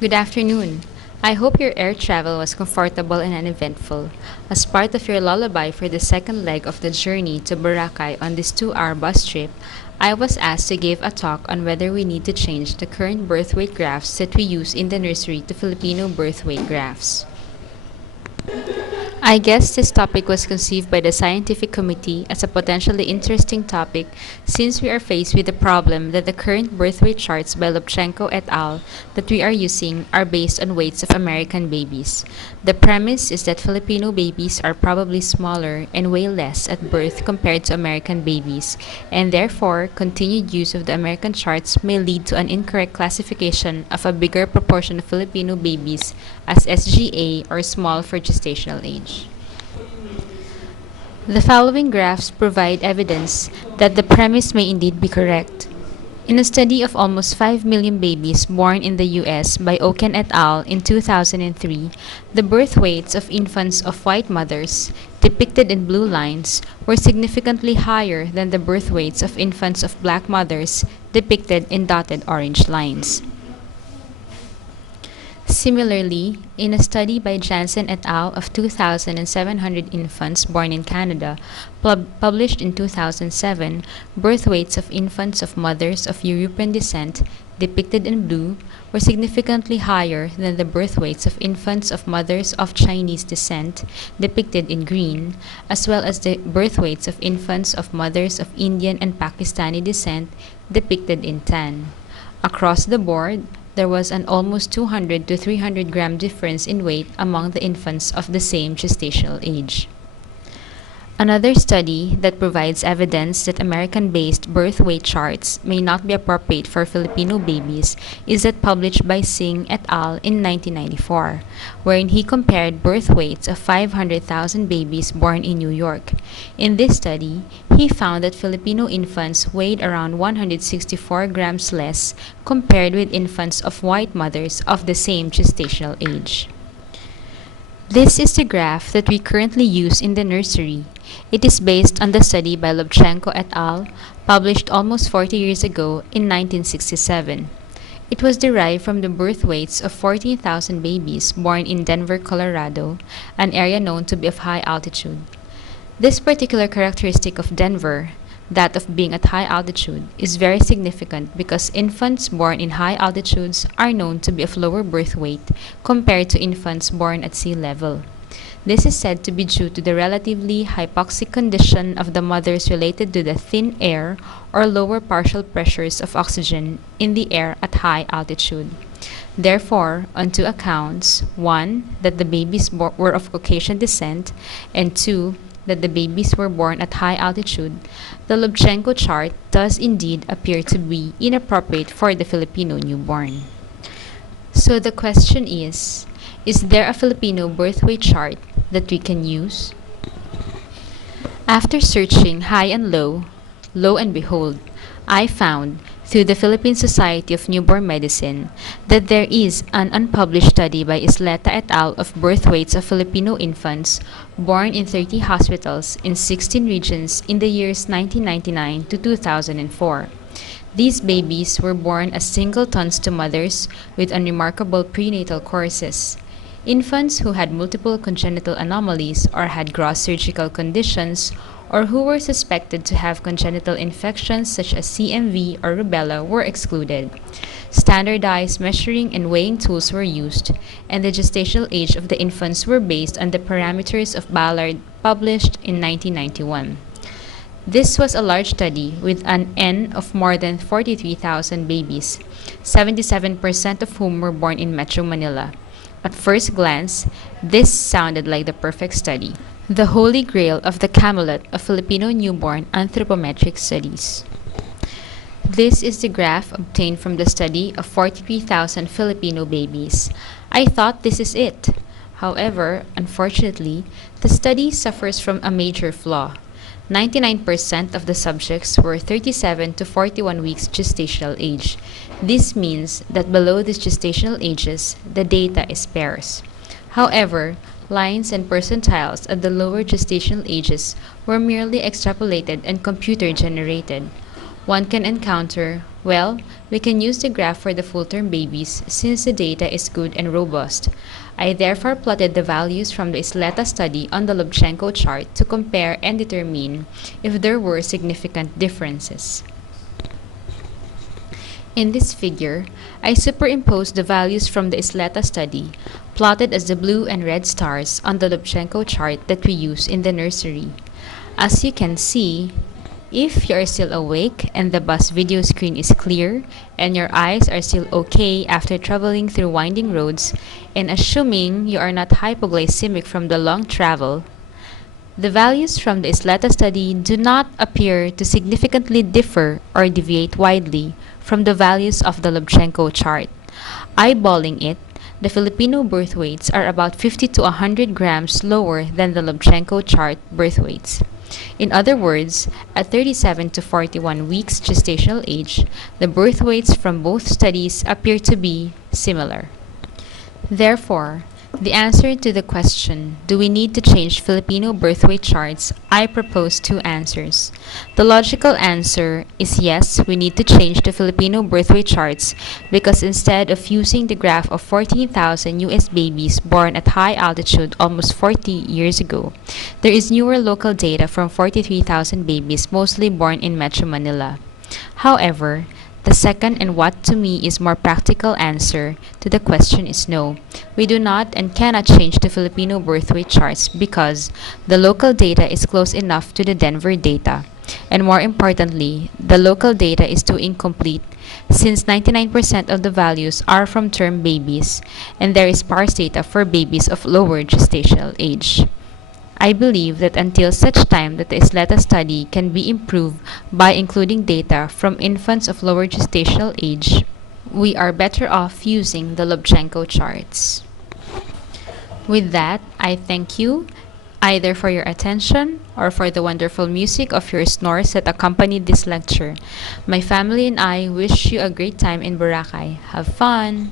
Good afternoon. I hope your air travel was comfortable and uneventful. As part of your lullaby for the second leg of the journey to Boracay on this 2-hour bus trip, I was asked to give a talk on whether we need to change the current birth weight graphs that we use in the nursery to Filipino birth weight graphs. I guess this topic was conceived by the scientific committee as a potentially interesting topic since we are faced with the problem that the current birth weight charts by Lobchenko et al. That we are using are based on weights of American babies. The premise is that Filipino babies are probably smaller and weigh less at birth compared to American babies, and therefore continued use of the American charts may lead to an incorrect classification of a bigger proportion of Filipino babies as SGA or small for gestational age. The following graphs provide evidence that the premise may indeed be correct. In a study of almost 5 million babies born in the US by Oken et al. In 2003, the birth weights of infants of white mothers, depicted in blue lines, were significantly higher than the birth weights of infants of black mothers, depicted in dotted orange lines. Similarly, in a study by Jansen et al. Of 2,700 infants born in Canada, published in 2007, birth weights of infants of mothers of European descent, depicted in blue, were significantly higher than the birth weights of infants of mothers of Chinese descent, depicted in green, as well as the birth weights of infants of mothers of Indian and Pakistani descent, depicted in tan. Across the board, there was an almost 200 to 300 gram difference in weight among the infants of the same gestational age. Another study that provides evidence that American-based birth weight charts may not be appropriate for Filipino babies is that published by Singh et al. In 1994, wherein he compared birth weights of 500,000 babies born in New York. In this study, he found that Filipino infants weighed around 164 grams less compared with infants of white mothers of the same gestational age. This is the graph that we currently use in the nursery. It is based on the study by Lobchenko et al., published almost 40 years ago in 1967. It was derived from the birth weights of 14,000 babies born in Denver, Colorado, an area known to be of high altitude. This particular characteristic of Denver, that of being at high altitude, is very significant because infants born in high altitudes are known to be of lower birth weight compared to infants born at sea level. This is said to be due to the relatively hypoxic condition of the mothers related to the thin air or lower partial pressures of oxygen in the air at high altitude. Therefore, on two accounts, one, that the babies were of Caucasian descent, and two, that the babies were born at high altitude, the Lobchenko chart does indeed appear to be inappropriate for the Filipino newborn. So the question is there a Filipino birth weight chart that we can use? After searching high and low, lo and behold, I found, through the Philippine Society of Newborn Medicine, that there is an unpublished study by Isleta et al. Of birth weights of Filipino infants born in 30 hospitals in 16 regions in the years 1999 to 2004. These babies were born as singletons to mothers with unremarkable prenatal courses. Infants who had multiple congenital anomalies or had gross surgical conditions or who were suspected to have congenital infections such as CMV or rubella were excluded. Standardized measuring and weighing tools were used, and the gestational age of the infants were based on the parameters of Ballard, published in 1991. This was a large study with an N of more than 43,000 babies, 77% of whom were born in Metro Manila. At first glance, this sounded like the perfect study, the holy grail of the Camelot of Filipino newborn anthropometric studies. This is the graph obtained from the study of 43,000 Filipino babies. I thought this is it. However, unfortunately, the study suffers from a major flaw. 99% of the subjects were 37 to 41 weeks gestational age. This means that below these gestational ages, the data is sparse. However, lines and percentiles at the lower gestational ages were merely extrapolated and computer generated. one can encounter? Well, we can use the graph for the full-term babies since the data is good and robust. I therefore plotted the values from the Isleta study on the Lubchenco chart to compare and determine if there were significant differences. In this figure, I superimposed the values from the Isleta study, plotted as the blue and red stars on the Lubchenco chart that we use in the nursery. As you can see, if you are still awake and the bus video screen is clear and your eyes are still okay after traveling through winding roads, and assuming you are not hypoglycemic from the long travel, the values from the Isleta study do not appear to significantly differ or deviate widely from the values of the Lubchenco chart. Eyeballing it, the Filipino birth weights are about 50 to 100 grams lower than the Lubchenco chart birth weights. In other words, at 37 to 41 weeks gestational age, the birth weights from both studies appear to be similar. Therefore, the answer to the question, do we need to change Filipino birth weight charts, I propose two answers. The logical answer is yes, we need to change the Filipino birth weight charts because instead of using the graph of 14,000 US babies born at high altitude almost 40 years ago, there is newer local data from 43,000 babies mostly born in Metro Manila. However, the second and what to me is more practical answer to the question is no. We do not and cannot change the Filipino birth weight charts because the local data is close enough to the Denver data. And more importantly, the local data is too incomplete since 99% of the values are from term babies and there is sparse data for babies of lower gestational age. I believe that until such time that the Isleta study can be improved by including data from infants of lower gestational age, we are better off using the Lubchenco charts. With that, I thank you either for your attention or for the wonderful music of your snores that accompanied this lecture. My family and I wish you a great time in Boracay. Have fun!